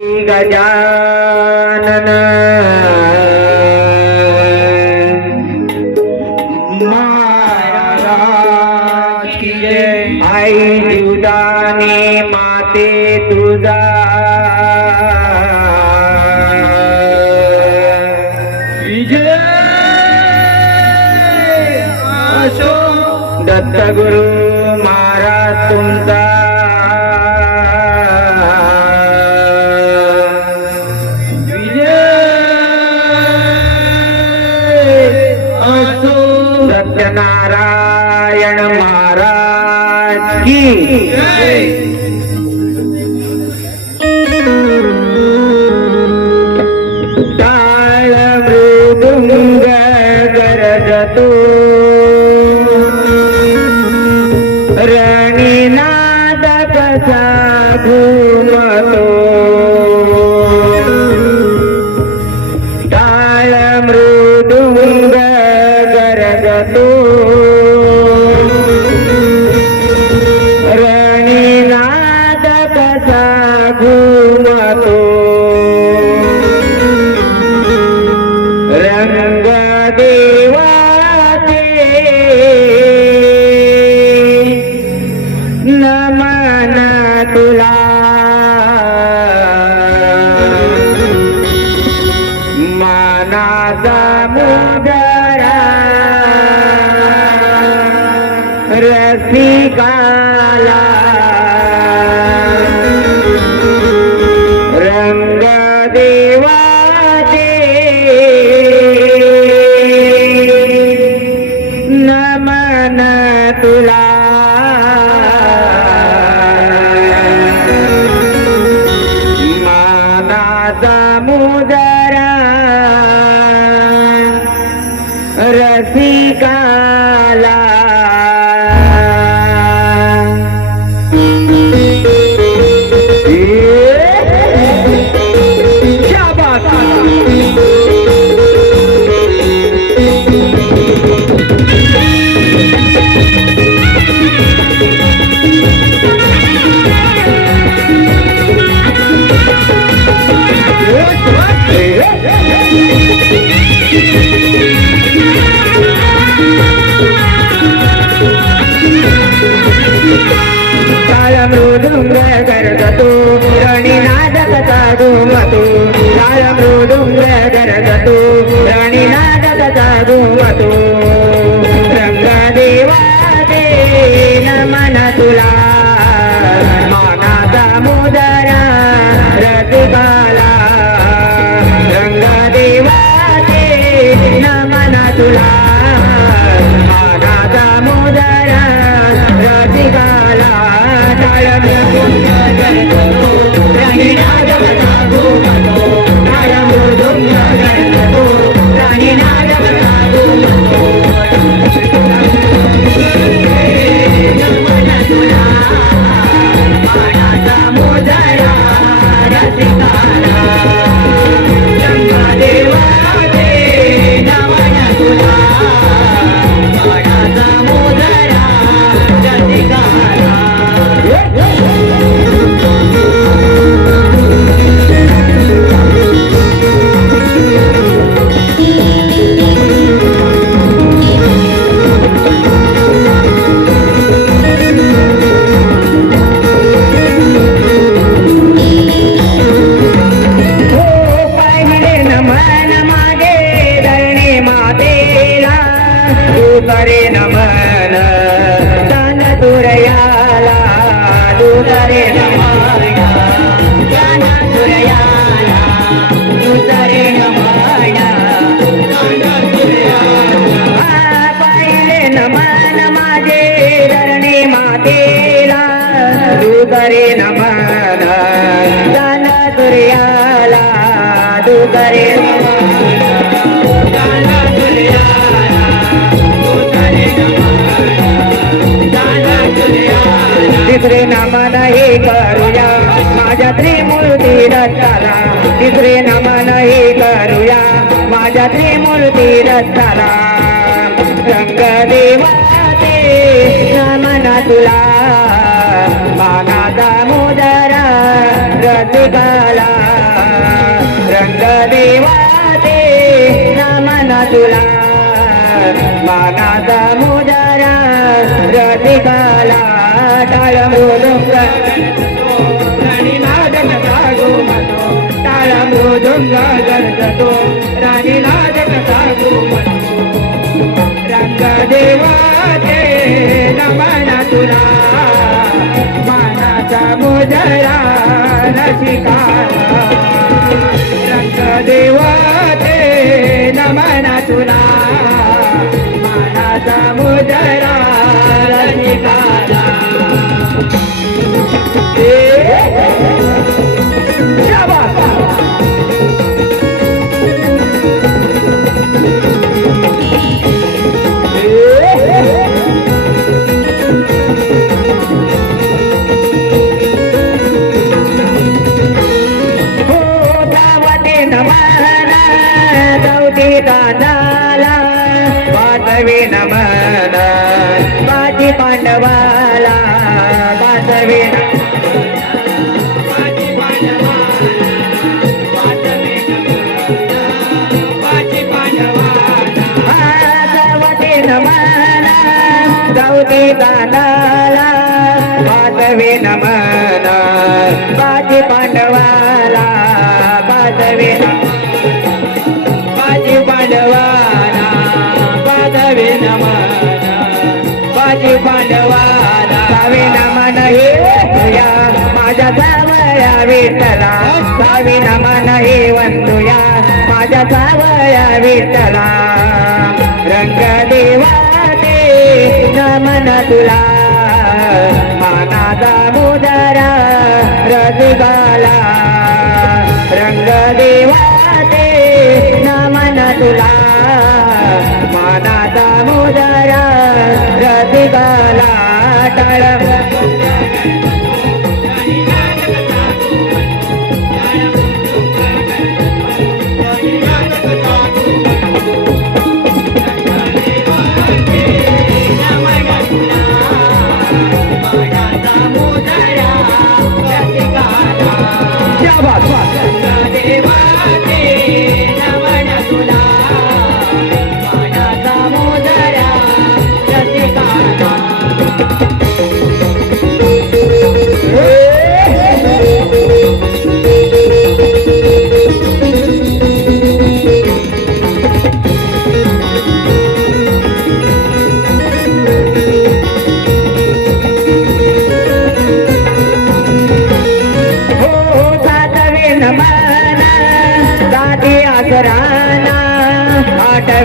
गजानन। महाराज की आई जीवदानी माते तुझा। विजय असो दत्त गुरु lagi. Dalam rumung geragatu Ranginat pesaku matu Dalam rudung jatuh. नमन അമൃതം तिसरे नामान हे करूया. माझ्या त्रिमूर्ती रस्ताला तिसरे नामान हे करूया. माझ्या त्रिमूर्ती रस्ताला रंग ते नामना तुला. माना दामोदरा रसिकाला. रंग ते नामना तुला. माना दामोदरा रसिकाला. टाळ मृदुंग राणी नादक सागो मतो टाळ गरजतो राणी नादक रंग नमन तुला. मानाचा मुजरा रसिकाला रंग देवाचे नमन तुला मानाचा पांडवाला माझ्या सावया विठ्ठला सावी नमन हे वंदुया माझ्या सावया विठ्ठला रंग देवाते नमन तुला. मानाचा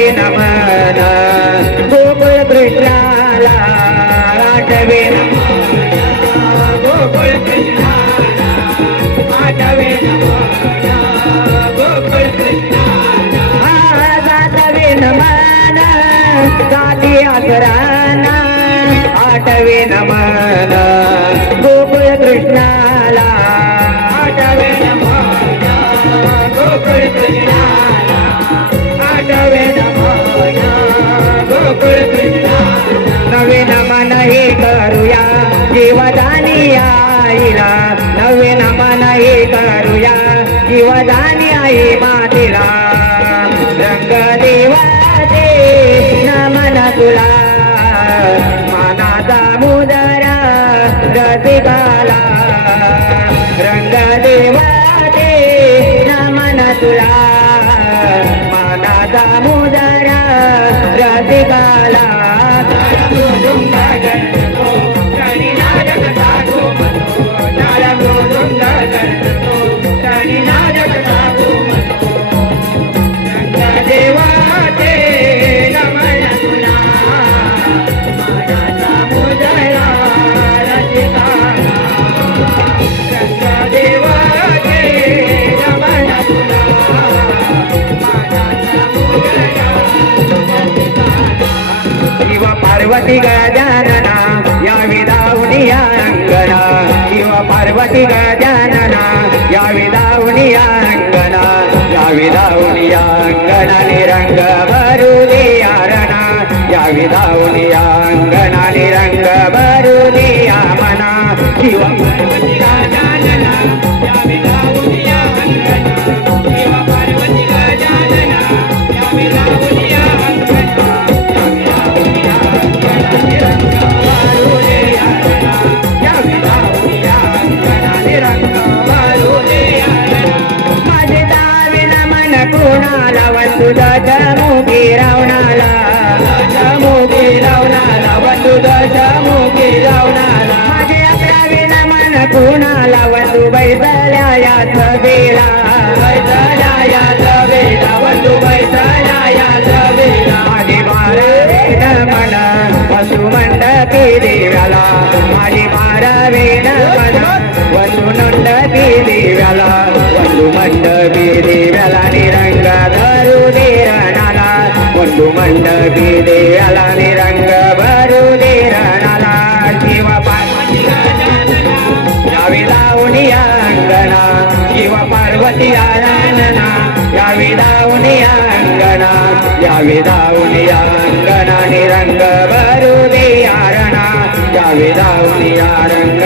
आठवे नमन. गोकुळ कृष्णाला आठवे नमन. गोकुळ कृष्णाला आठवे नमन. गोकुळ कृष्णाला सातवे नमन. दादी आसराना आठवे नमन. नवे नमन हे करूया. जीवदानी आईला नवे नमन हे करूया. जीवदानी आई मातेला. रंग देवाचे नमन तुला. मानाचा मुदरा रसिकाला रंग देवाचे नमन तुला. पार्वती गजानना या विदावणी अंगना शिव पार्वती गजानना या विदावणी अंगना या विदावणी अंगना निरंग भरू दे यारणा या विदावणी अंगना निरंग बैसल्या या सभेला बैसल्या या सभेला वंदू बैसल्या या सभेला माझी बारावी मन वसु मंडपी देव्याला माझी बारावी मन वसु मंडपी देव्याला वंदू मंडपी देव्याला निरंग धरू दे रणाला वंदू मंडपी देव्याला निरंग पार्वती आनंदना यावी लावणी अंगणा यावी लावणी अंगणा निरंग भरू दे यारणा यावी लावणी रंगणा निरंग